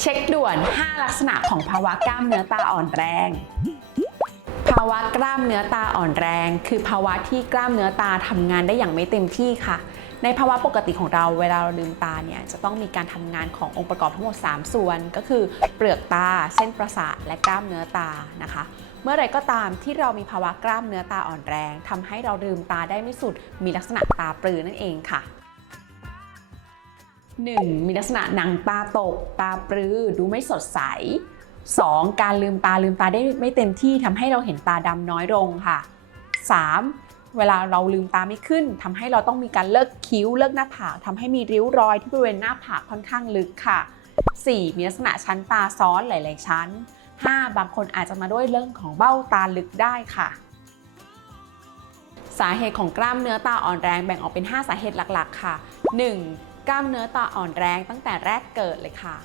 เช็คด่วน 5 ลักษณะของภาวะกล้ามเนื้อตาอ่อนแรง ภาวะกล้ามเนื้อตาอ่อนแรง คือภาวะที่กล้ามเนื้อตาทำงานได้อย่างไม่เต็มที่ค่ะ ในภาวะปกติของเราเวลาเราลืมตาเนี่ยจะต้องมีการทำงานขององค์ประกอบทั้งหมด 3 ส่วน ก็คือเปลือกตา เส้นประสาท และกล้ามเนื้อตานะคะเมื่อไรก็ตามที่เรามีภาวะกล้ามเนื้อตาอ่อนแรงทำให้เราลืมตาได้ไม่สุด มีลักษณะตาปลือนั่นเองค่ะ 1. มีลักษณะหนังตาตก ตาปรือดูไม่สดใส 2. การลืมตาลืมตาได้ไม่เต็มที่ทำให้เราเห็นตาดำน้อยลงค่ะ 3. เวลาเราลืมตาไม่ขึ้นทำให้เราต้องมีการเลิกคิ้ว เลิกหน้าผากทำให้มีริ้วรอยที่บริเวณหน้าผากค่อนข้างลึกค่ะ 4. มีลักษณะชั้นตาซ้อนหลาย ๆ ชั้น 5. บางคนอาจจะมาด้วยเรื่องของเบ้าตาลึกได้ค่ะสาเหตุของกล้ามเนื้อตาอ่อนแรงแบ่งออกเป็น 5 สาเหตุหลัก ๆ ค่ะ 1. กล้ามเนื้อตาอ่อนแรงตั้งแต่แรกเกิดเลยค่ะ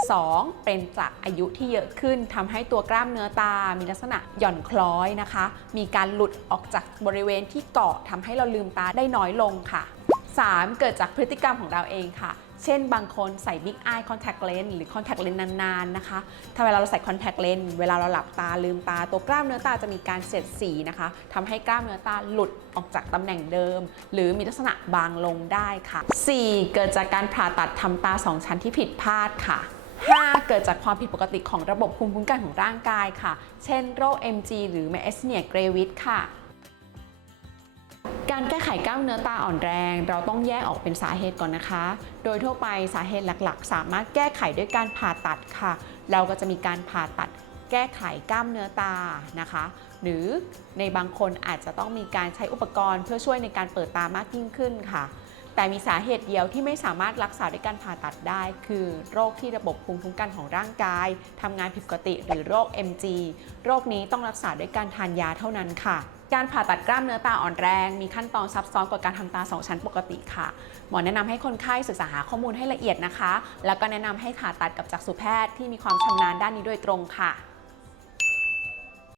2. เป็นจากอายุที่เยอะขึ้นทำให้ตัวกล้ามเนื้อตา มีลักษณะหย่อนคล้อยนะคะ มีการหลุดออกจากบริเวณที่เกาะทำให้เราลืมตาได้น้อยลงค่ะ 3. เกิดจากพฤติกรรมของเราเองค่ะ เช่นบางคนใส่ Big Eye Contact Lens หรือ Contact Lens นานๆนะคะ ถ้าเวลาเราใส่ Contact Lens เวลาเราหลับตาลืมตา ตัวกล้ามเนื้อตาจะมีการเสียดสีนะคะทำให้กล้ามเนื้อตาหลุดออกจากตำแหน่งเดิม หรือมีลักษณะบางลงได้ค่ะ 4. เกิดจากการผ่าตัดทำตา 2 ชั้นที่ผิดพลาดค่ะ 5. เกิดจากความผิดปกติของระบบภูมิคุ้มกันของร่างกายค่ะ เช่น โรค MG หรือ Myasthenia gravis ค่ะ การแก้ไขกล้ามเนื้อตาอ่อนแรง เราต้องแยกออกเป็นสาเหตุก่อนนะคะ โดยทั่วไปสาเหตุหลักๆ สามารถแก้ไขด้วยการผ่าตัดค่ะ เราก็จะมีการผ่าตัดแก้ไขกล้ามเนื้อตานะคะ หรือในบางคนอาจจะต้องมีการใช้อุปกรณ์เพื่อช่วยในการเปิดตามากยิ่งขึ้นค่ะ แต่มีสาเหตุเดียวที่ไม่สามารถรักษาด้วยการผ่าตัดได้ คือโรคที่ระบบภูมิคุ้มกันของร่างกายทำงานผิดปกติ หรือโรค MG โรคนี้ต้องรักษาด้วยการทานยาเท่านั้นค่ะการผ่าตัดกล้ามเนื้อตาอ่อนแรง มีขั้นตอนซับซ้อนกว่าการทำตา 2 ชั้นปกติค่ะ หมอแนะนำให้คนไข้ศึกษาหาข้อมูลให้ละเอียดนะคะ แล้วก็แนะนำให้ผ่าตัดกับจักษุแพทย์ที่มีความชำนาญด้านนี้โดยตรงค่ะ